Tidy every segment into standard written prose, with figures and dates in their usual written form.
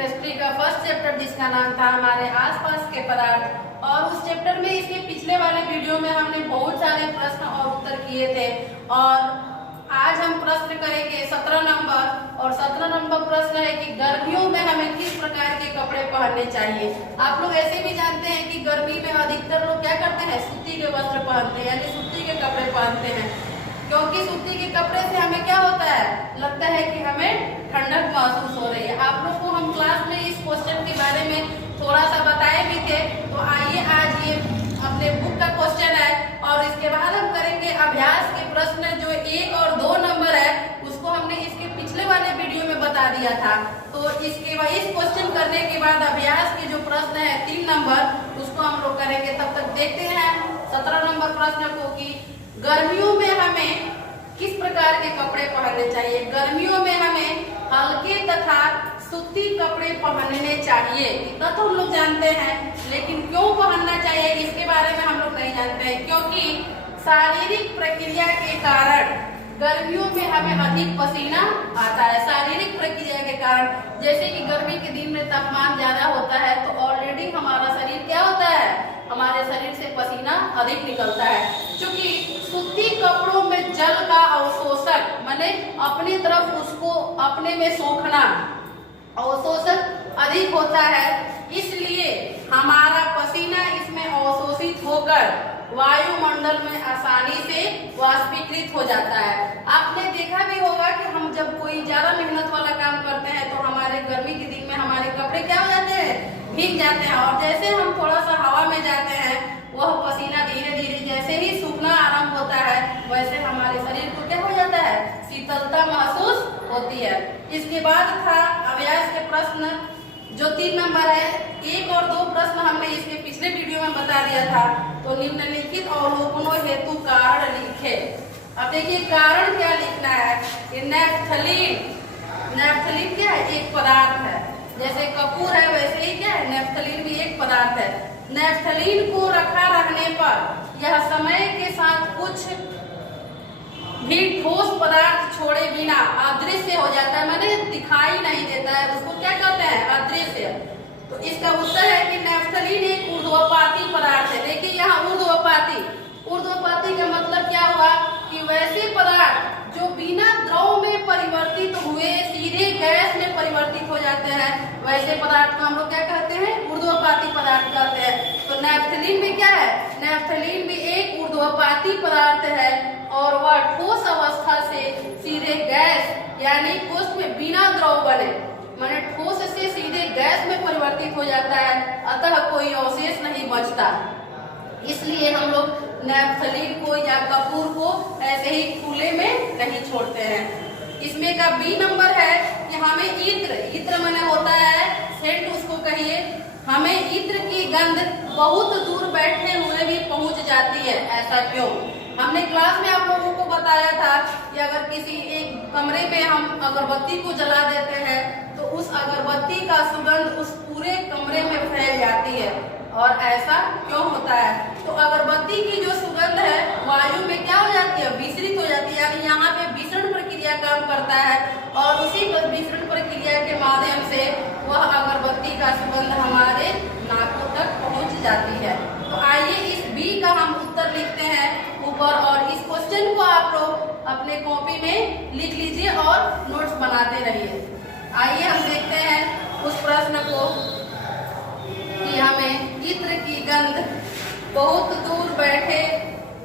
Chemistry का first chapter जिसका नाम था हमारे आसपास के पदार्थ। और उस चैप्टर में इसके पिछले वाले वीडियो में हमने बहुत सारे प्रश्न और उत्तर किए थे और आज हम प्रश्न करेंगे 17 नंबर। और 17 नंबर प्रश्न है कि गर्मियों में हमें किस प्रकार के कपड़े पहनने चाहिए। आप लोग ऐसे भी जानते हैं कि गर्मी में अधिकतर लोग क्या करते हैं, सूती के वस्त्र पहनते हैं, यानी सूती के कपड़े पहनते हैं, क्योंकि सूती के कपड़े से हमें क्या होता है, लगता है कि हमें ठंडक महसूस हो रही है। आप लोग को हम क्लास में इस क्वेश्चन के बारे में थोड़ा सा बताए भी थे, तो आइए आज ये अपने बुक का क्वेश्चन है और इसके बाद हम करेंगे अभ्यास के प्रश्न जो 1 और 2 नंबर है, उसको हमने इसके पिछले वाले वीडियो में बता दिया था। तो इसके बाद इस क्वेश्चन करने के बाद अभ्यास के जो प्रश्न है 3 नंबर, उसको हम लोग करेंगे। तब तक देखते हैं 17 नंबर प्रश्न को कि गर्मियों में हमें किस प्रकार के कपड़े पहनने चाहिए। गर्मियों में हमें हल्के तथा सूती कपड़े पहनने चाहिए, इतना तो हम लोग जानते हैं, लेकिन क्यों पहनना चाहिए इसके बारे में हम लोग नहीं जानते हैं। क्योंकि शारीरिक प्रक्रिया के कारण गर्मियों में हमें अधिक पसीना आता है। शारीरिक प्रक्रिया के कारण, जैसे कि गर्मी के दिन में तापमान ज्यादा होता है तो ऑलरेडी हमारा शरीर क्या होता है, हमारे शरीर से पसीना अधिक निकलता है। क्योंकि सूती कपड़ों में जल का अवशोषण माने अपनी तरफ उसको अपने में सोखना, अवशोषण अधिक होता है, इसलिए हमारा पसीना इसमें अवशोषित होकर वायुमंडल में आसानी से वाष्पीकृत हो जाता है। आपने देखा भी होगा कि हम जब कोई ज्यादा मेहनत वाला काम करते हैं तो हमारे गर्मी के दिन में हमारे कपड़े क्या हो जाते हैं, भीग जाते हैं, और जैसे हम थोड़ा सा हवा में जाते हैं वह पसीना धीरे धीरे जैसे ही सूखना आरंभ होता है वैसे हमारे शरीर को क्या हो जाता है, शीतलता महसूस होती है। इसके बाद था अभ्यास के प्रश्न जो 3 नंबर है। 1 और 2 प्रश्न हमने इसके पिछले वीडियो में बता दिया था। तो निम्नलिखित अवलोकनों हेतु कारण लिखे। अब देखिए कारण क्या लिखना है। ये नेफ्थलीन, नेफ्थलीन क्या है, एक पदार्थ है, जैसे कपूर है वैसे ही क्या है, नेफ्थलीन भी एक पदार्थ है। नेफ्थलीन को रखा रहने पर यह समय के साथ कुछ भी ठोस पदार्थ छोड़े बिना अदृश्य हो जाता है, माने दिखाई नहीं देता है, उसको क्या कहते हैं, अदृश्य। तो इसका उत्तर है कि नेफ्थलीन एक ऊर्ध्वपाती पदार्थ है। देखिए यहाँ ऊर्ध्वपाती, ऊर्ध्वपाती का मतलब क्या हुआ कि वैसे पदार्थ जो बिना द्रव में परिवर्तित हुए सीधे गैस में परिवर्तित हो जाते हैं, वैसे पदार्थ को हम लोग क्या कहते हैं, ऊर्ध्वपाती पदार्थ कहते हैं। तो नेफ्थलीन भी क्या है, नेफ्थलीन भी एक ऊर्ध्वपाती पदार्थ है और वह ठोस अवस्था से सीधे गैस यानी कोष्ठ में बिना द्रव बने माने ठोस से सीधे गैस में परिवर्तित हो जाता है, अतः कोई अवशेष नहीं बचता। इसलिए हम लोग नेफ्थलीन को या कपूर को ऐसे ही खुले में नहीं छोड़ते हैं। इसमें का बी नंबर है कि हमें इत्र, इत्र माने होता है सेंट, उसको कहिए, हमें इत्र की गंध बहुत दूर बैठे हुए भी पहुंच जाती है। ऐसा क्यों? हमने क्लास में आप लोगों को बताया था कि अगर किसी एक कमरे में हम अगरबत्ती को जला देते हैं तो उस अगरबत्ती का सुगंध उस पूरे कमरे में फैल जाती है। और ऐसा क्यों होता है? तो अगरबत्ती की जो सुगंध है वायु में क्या हो जाती है, विसरित हो जाती है, यानी यहाँ पे विसरण प्रक्रिया काम करता है और उसी विसरण प्रक्रिया के माध्यम से वह अगरबत्ती का सुगंध हमारे नाकों तक पहुँच जाती है। तो आइए इस बी का हम उत्तर लिखते हैं ऊपर, और इस क्वेश्चन को आप लोग अपने कॉपी में लिख लीजिए और नोट्स बनाते रहिए। आइए हम देखते हैं उस प्रश्न को कि हमें इत्र की गंध बहुत दूर बैठे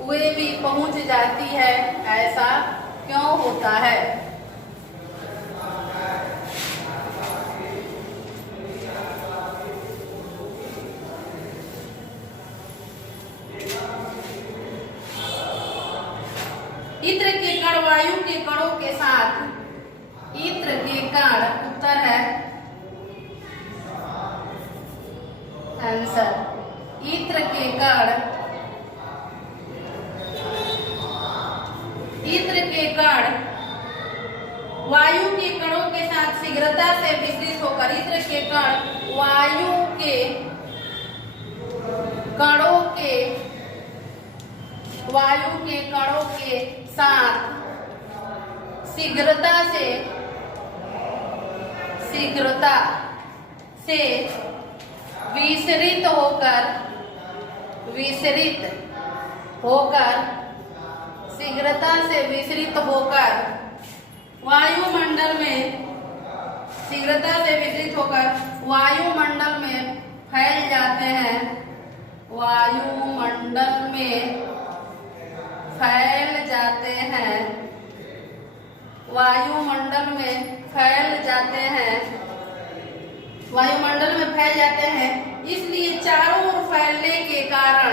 हुए भी पहुंच जाती है, ऐसा क्यों होता है? इत्र के कण वायु के कणों के साथ, इत्र के कण, उत्तर है आंसर, इत्र के कण, इत्र के कण वायु के कणों के साथ शीघ्रता से विसरित होकर, इत्र के कण वायु के कणों के, वायु के कणों के साथ शीघ्रता से, शीघ्रता से विसरित होकर शीघ्रता से विसरित होकर वायुमंडल में शीघ्रता से विसरित होकर वायुमंडल में फैल जाते हैं। वायुमंडल में फैल जाते हैं। वायुमंडल में फैल जाते हैं। वायुमंडल में फैल जाते हैं। इसलिए चारों ओर फैलने के कारण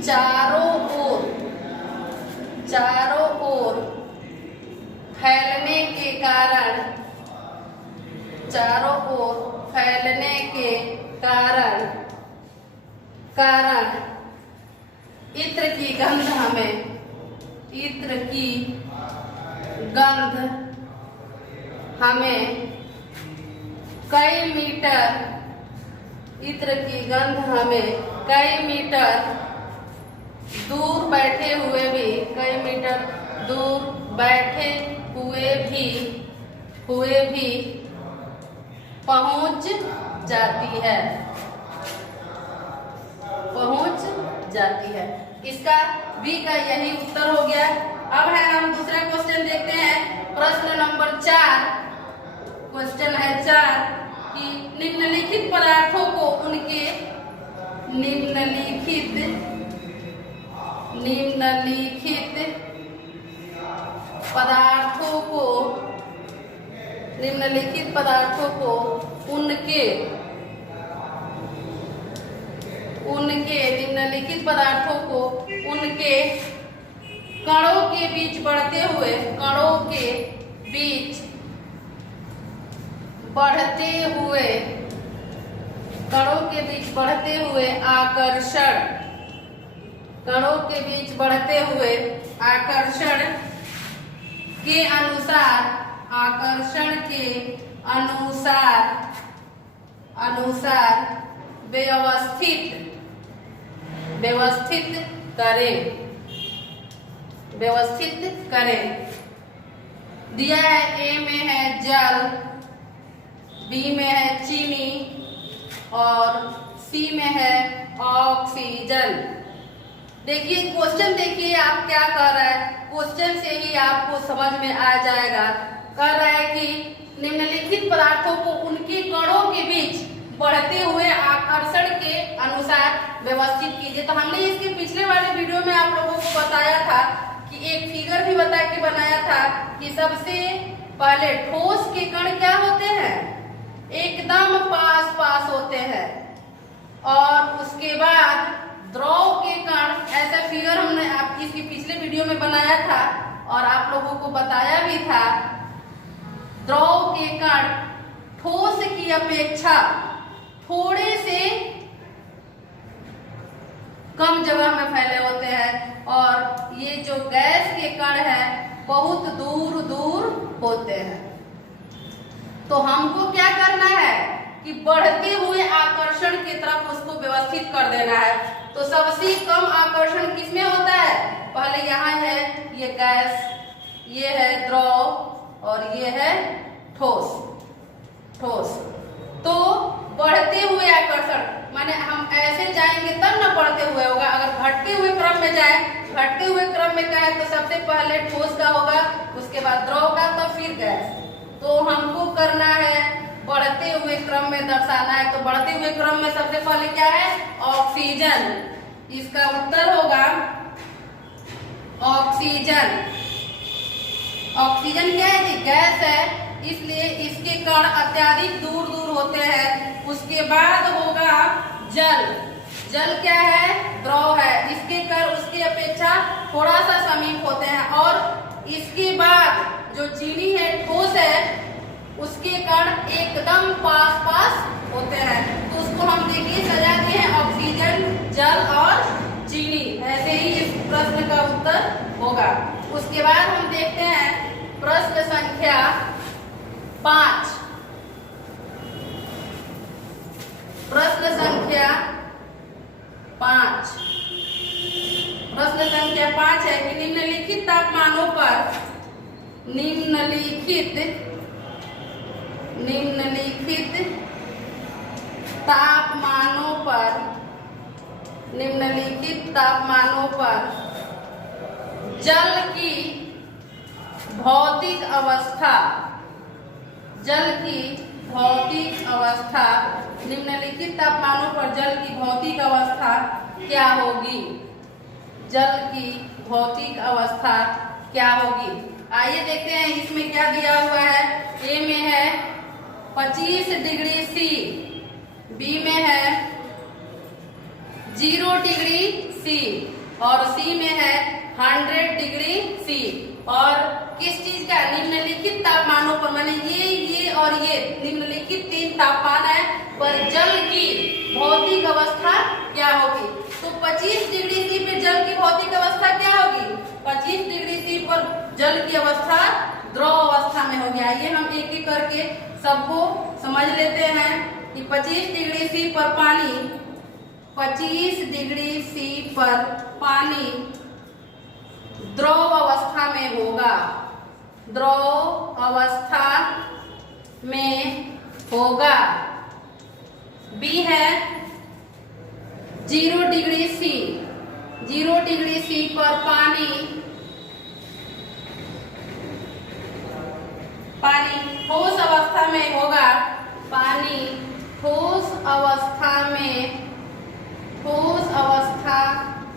चारों ओर फैलने के कारण इत्र की गंध हमें कई मीटर दूर बैठे हुए भी पहुंच जाती है। इसका बी का यही उत्तर हो गया। अब है हम दूसरा क्वेश्चन देखते हैं। प्रश्न नंबर 4। क्वेश्चन है 4 कि निम्नलिखित पदार्थों को उनके उनके कणों के बीच बढ़ते हुए आकर्षण के अनुसार व्यवस्थित करें। दिया है ए में है जल, बी में है चीनी और सी में है ऑक्सीजन। देखिए क्वेश्चन, देखिए आप क्या कर रहा है। क्वेश्चन से ही आपको समझ में आ जाएगा। कर रहा है कि निम्नलिखित पदार्थों को उनके कणों के बीच बढ़ते हुए आकर्षण के अनुसार व्यवस्थित कीजिए। तो हमने इसके पिछले वाले वीडियो में आप लोगों को बताया था कि एक फिगर भी बनाया था कि सबसे पहले ठोस के कण क्या होते हैं, एकदम पास होते हैं, और उसके बाद द्रव के कण, ऐसा फिगर हमने आप इसकी पिछले वीडियो में बनाया था और आप लोगों को बताया भी था। द्रव के कण ठोस की अपेक्षा थोड़े से कम जगह में फैले होते हैं, और ये जो गैस के कण है बहुत दूर होते हैं। तो हमको क्या करना है कि बढ़ते हुए आकर्षण की तरफ उसको व्यवस्थित कर देना है। तो सबसे कम आकर्षण किसमें होता है, पहले यहाँ है ये गैस, ये है द्रव और ये है ठोस। तो बढ़ते हुए आकर्षण माने हम ऐसे जाएंगे तब ना बढ़ते हुए होगा। अगर घटते हुए क्रम में जाए, घटते हुए क्रम में क्या है, तो सबसे पहले ठोस का होगा, उसके बाद द्रव का, तो फिर गैस। तो हमको करना है बढ़ते हुए क्रम में दर्शाना है। तो बढ़ते हुए क्रम में सबसे पहले क्या है, ऑक्सीजन। इसका उत्तर होगा ऑक्सीजन। ऑक्सीजन क्या है जी, गैस है, इसलिए इसके कण अत्यधिक दूर होते हैं। उसके बाद होगा जल। जल क्या है, द्रव है, इसके कण उसकी अपेक्षा थोड़ा सा समीप होते हैं। और इसके बाद जो चीनी है, ठोस है, उसके कण एकदम पास होते हैं। तो उसको हम देखिए सजा दिए हैं ऑक्सीजन, जल और चीनी। ऐसे ही इस प्रश्न का उत्तर होगा। उसके बाद हम देखते हैं प्रश्न संख्या 5। प्रश्न संख्या 5 है कि निम्नलिखित तापमानों पर निम्नलिखित तापमानों पर जल की भौतिक अवस्था निम्नलिखित तापमानों पर जल की भौतिक अवस्था क्या होगी? जल की भौतिक अवस्था क्या होगी? आइए देखते हैं इसमें क्या दिया हुआ है। ए में है 25 डिग्री सी, बी में है 0 डिग्री सी और सी में है 100 डिग्री सी। और किस चीज का? निम्नलिखित तापमानों पर, माने ये और ये निम्नलिखित 3 तापमान है पर जल की भौतिक अवस्था क्या होगी? तो 25 डिग्री सी पे जल की भौतिक अवस्था क्या होगी? 25 डिग्री सी पर जल की अवस्था द्रव अवस्था में होगी। आइए हम एक एक करके सबको समझ लेते हैं कि 25 डिग्री सी पर पानी, 25 डिग्री सी पर पानी द्रव अवस्था में होगा, द्रव अवस्था में होगा। बी है 0 डिग्री सी, 0 डिग्री सी पर पानी ठोस अवस्था में होगा, पानी ठोस अवस्था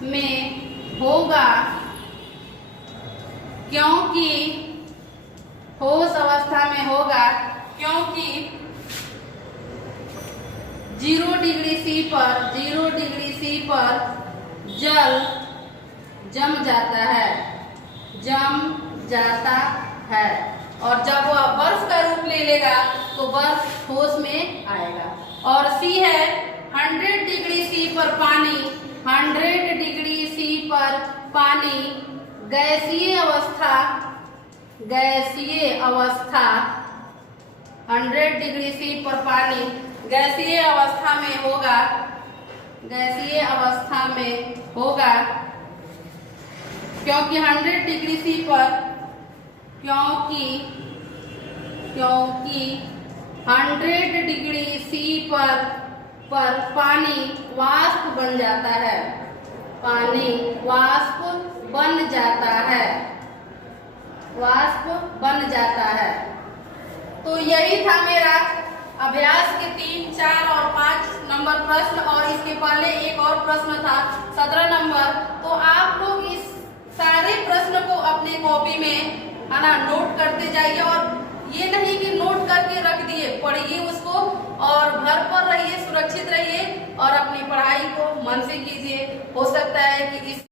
में होगा, क्योंकि ठोस अवस्था में होगा क्योंकि 0 डिग्री सी पर जल जम जाता है और जब वह बर्फ का रूप ले लेगा तो बर्फ ठोस में आएगा। और सी है 100 डिग्री सी पर पानी, 100 डिग्री सी पर पानी गैसीय अवस्था 100 डिग्री सी पर पानी गैसीय अवस्था में होगा, क्योंकि 100 डिग्री सी पर 100 डिग्री सी पर पानी वाष्प बन जाता है, तो यही था मेरा अभ्यास के 3, 4 और 5 नंबर प्रश्न। और इसके पहले एक और प्रश्न था 17 नंबर। तो आप लोग इस सारे प्रश्न को अपने कॉपी में नोट करते जाइए और ये नहीं कि नोट करके रख दिए, पढ़िए उसको और घर पर रहिए, सुरक्षित रहिए और अपनी पढ़ाई को मन से कीजिए। हो सकता है कि इस